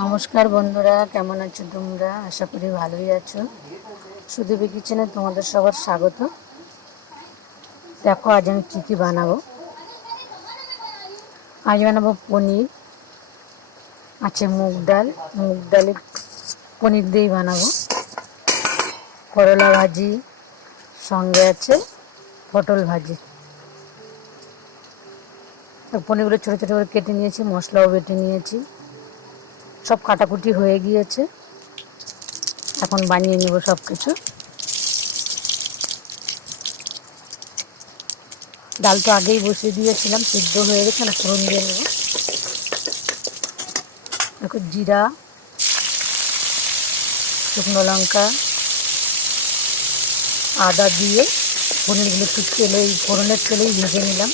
নমস্কার বন্ধুরা, কেমন আছো তোমরা? আশা করি ভালোই আছো। সুদীপী কিচেনে তোমাদের সবার স্বাগত। দেখো, আজ আমি কী কী বানাবো? আজ বানাবো পনির, আছে মুগ ডাল। মুগ ডালে পনির দিয়েই বানাবো। করলা ভাজি সঙ্গে আছে পটল ভাজি। পনিরগুলো ছোটো ছোটো করে কেটে নিয়েছি, মশলাও বেটে নিয়েছি। সব কাটাকুটি হয়ে গিয়েছে। এখন বানিয়ে নেব সব কিছু ডাল তো আগেই বসিয়ে দিয়েছিলাম, সিদ্ধ হয়ে গেছে না ফোড়ন দিয়ে নেব। দেখো জিরা, শুকনো লঙ্কা, আদা দিয়ে পনিরগুলো একটু তেলেই, ফোড়নের তেলেই ভেজে নিলাম।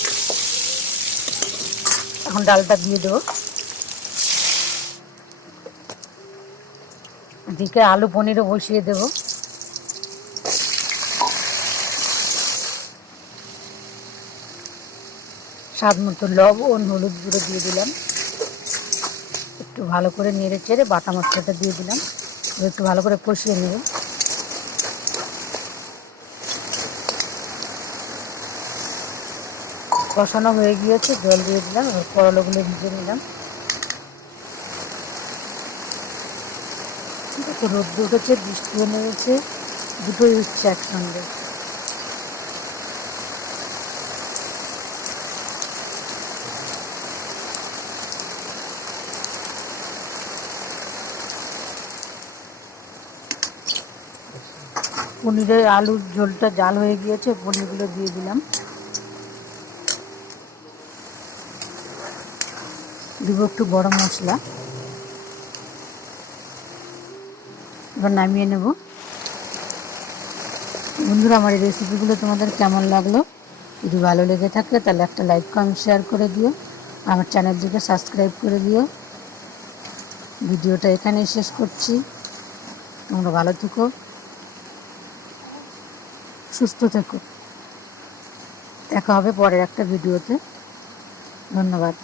এখন ডালটা দিয়ে দেবো। দিকে আলু পনিরও বসিয়ে দেব। স্বাদ মতো লবণ, হলুদ গুঁড়ো দিয়ে দিলাম। একটু ভালো করে নেড়ে চেড়ে বাটা মশলাটা দিয়ে দিলাম। একটু ভালো করে কষিয়ে নেব। কষানো হয়ে গিয়েছে, জল দিয়ে দিলাম, এবার করলাগুলো ভিজে নিলাম। দেখো রোদ উঠেছে বৃষ্টিও নেমেছে দুটোই হচ্ছে একসঙ্গে। পনিরের আলুর ঝোলটা জাল হয়ে গিয়েছে, পনিরগুলো দিয়ে দিলাম। দিব একটু গরম মশলা। এবার নামিয়ে নেব। বন্ধুরা, আমার এই রেসিপিগুলো তোমাদের কেমন লাগল? যদি ভালো লেগে থাকে, তাহলে একটা লাইক কমেন্ট শেয়ার করে দিও। আমার চ্যানেলটিকে সাবস্ক্রাইব করে দিও। ভিডিওটা এখানেই শেষ করছি। তোমরা ভালো থেকো। সুস্থ থেকো। দেখা হবে পরের একটা ভিডিওতে। ধন্যবাদ।